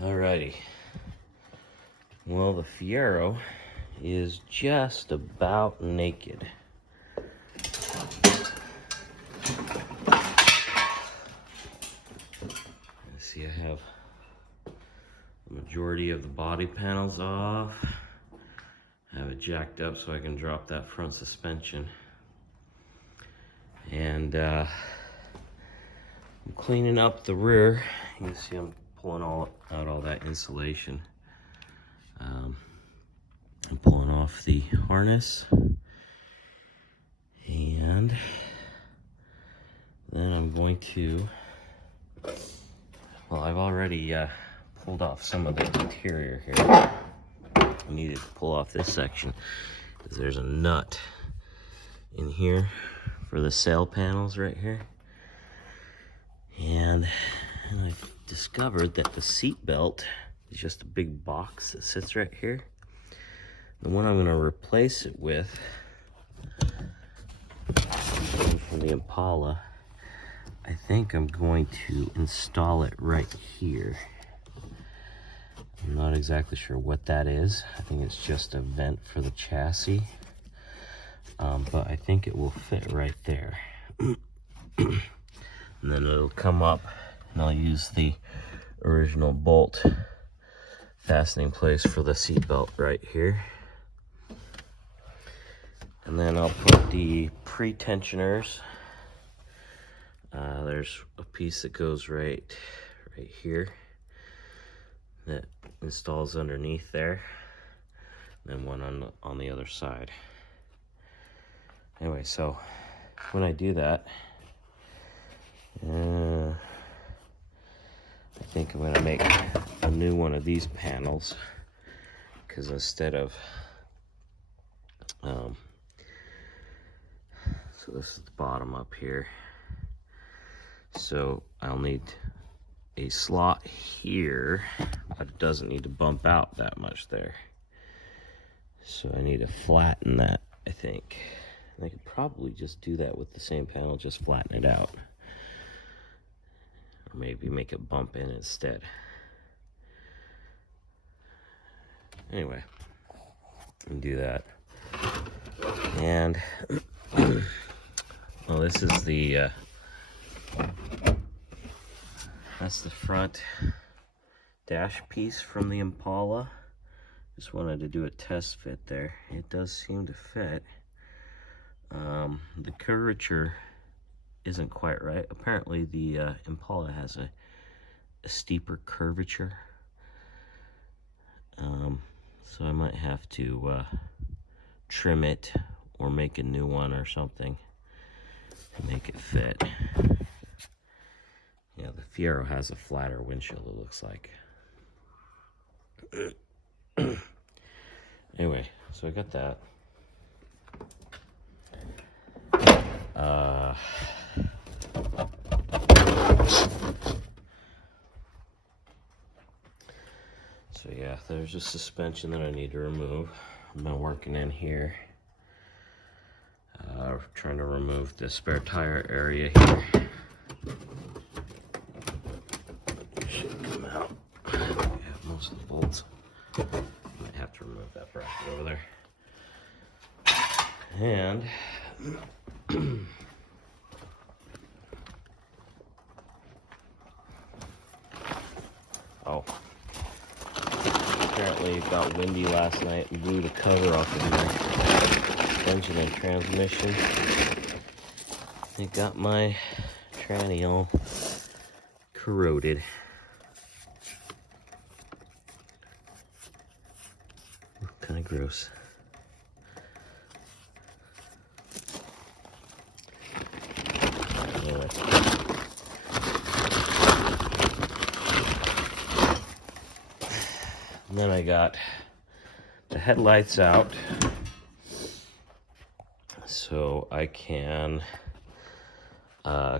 Alrighty. Well, the Fiero is just about naked. See, I have the majority of the body panels off. I have it jacked up so I can drop that front suspension. And I'm cleaning up the rear. You can see I'm pulling out all that insulation. I'm pulling off the harness. And then I'm going to, well, I've already pulled off some of the interior here. I needed to pull off this section because there's a nut in here for the sail panels right here. And I discovered that the seat belt is just a big box that sits right here. The one I'm going to replace it with from the Impala, I think I'm going to install it right here. I'm not exactly sure what that is. I think it's just a vent for the chassis, but I think it will fit right there. And then it'll come up and I'll use the original bolt fastening place for the seat belt right here. And then I'll put the pre-tensioners. There's a piece that goes right here that installs underneath there, and then one on the other side. Anyway, so when I do that, I think I'm gonna make a new one of these panels, because instead of so this is the bottom up here, so I'll need a slot here, but it doesn't need to bump out that much there, so I need to flatten that, I think. And I could probably just do that with the same panel, just flatten it out. Or maybe make it bump in instead. Anyway, I can do that. And, well, this is the, that's the front dash piece from the Impala. Just wanted to do a test fit there. It does seem to fit. The curvature isn't quite right. Apparently the Impala has a steeper curvature. So I might have to trim it or make a new one or something to make it fit. Yeah, the Fiero has a flatter windshield, it looks like. Anyway, so I got that. So yeah, there's a suspension that I need to remove. I've been working in here, trying to remove the spare tire area here. Should come out. We have most of the bolts. Might have to remove that bracket over there. And oh, apparently it got windy last night and blew the cover off of my engine and transmission. It got my tranny all corroded. Kind of gross. Anyway. And then I got the headlights out so I can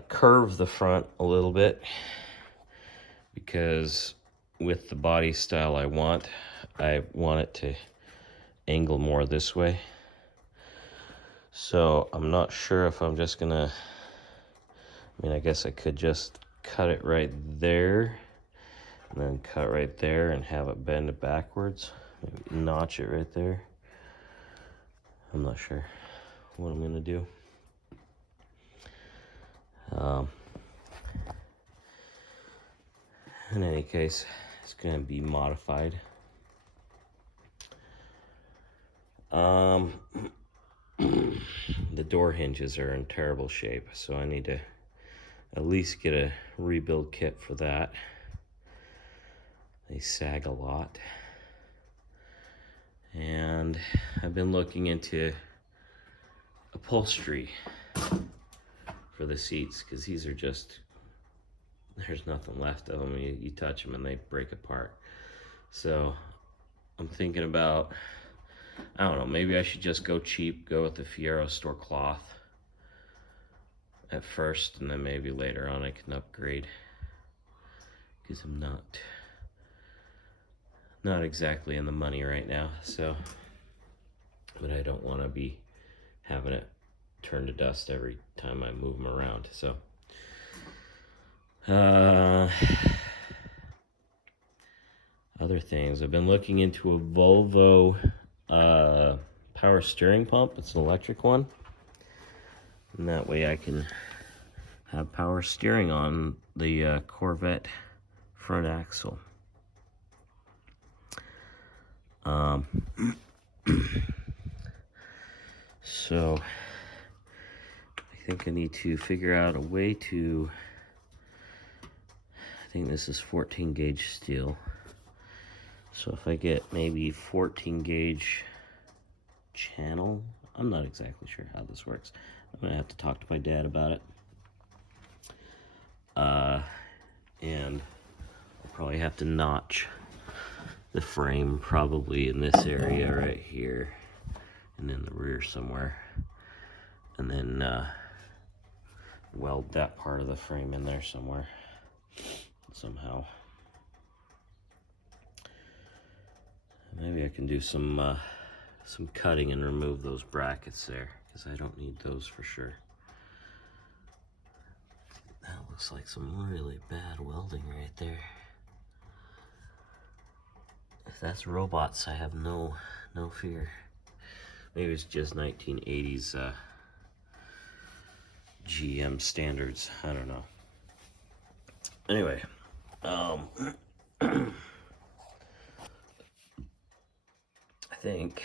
curve the front a little bit, because with the body style I want it to angle more this way. So I'm not sure if I'm just gonna, I mean, I guess I could just cut it right there and then cut right there and have it bend it backwards. Maybe notch it right there. I'm not sure what I'm gonna do. In any case, it's gonna be modified. The door hinges are in terrible shape, so I need to at least get a rebuild kit for that. They sag a lot. And I've been looking into upholstery for the seats, because these are just, there's nothing left of them. You touch them and they break apart. So I'm thinking about, I don't know, maybe I should just go cheap, go with the Fiero store cloth at first, and then maybe later on I can upgrade, because I'm not exactly in the money right now. So, but I don't want to be having it turn to dust every time I move them around. So other things, I've been looking into a Volvo power steering pump. It's an electric one, and that way I can have power steering on the Corvette front axle. So I think I need to figure out a way to, I think this is 14 gauge steel. So if I get maybe 14 gauge channel, I'm not exactly sure how this works. I'm gonna have to talk to my dad about it. And I'll probably have to notch the frame probably in this area right here, and in the rear somewhere, and then weld that part of the frame in there somewhere somehow. Maybe I can do some cutting and remove those brackets there, because I don't need those for sure. That looks like some really bad welding right there. If that's robots, I have no fear. Maybe it's just 1980s GM standards. I don't know. Anyway, I think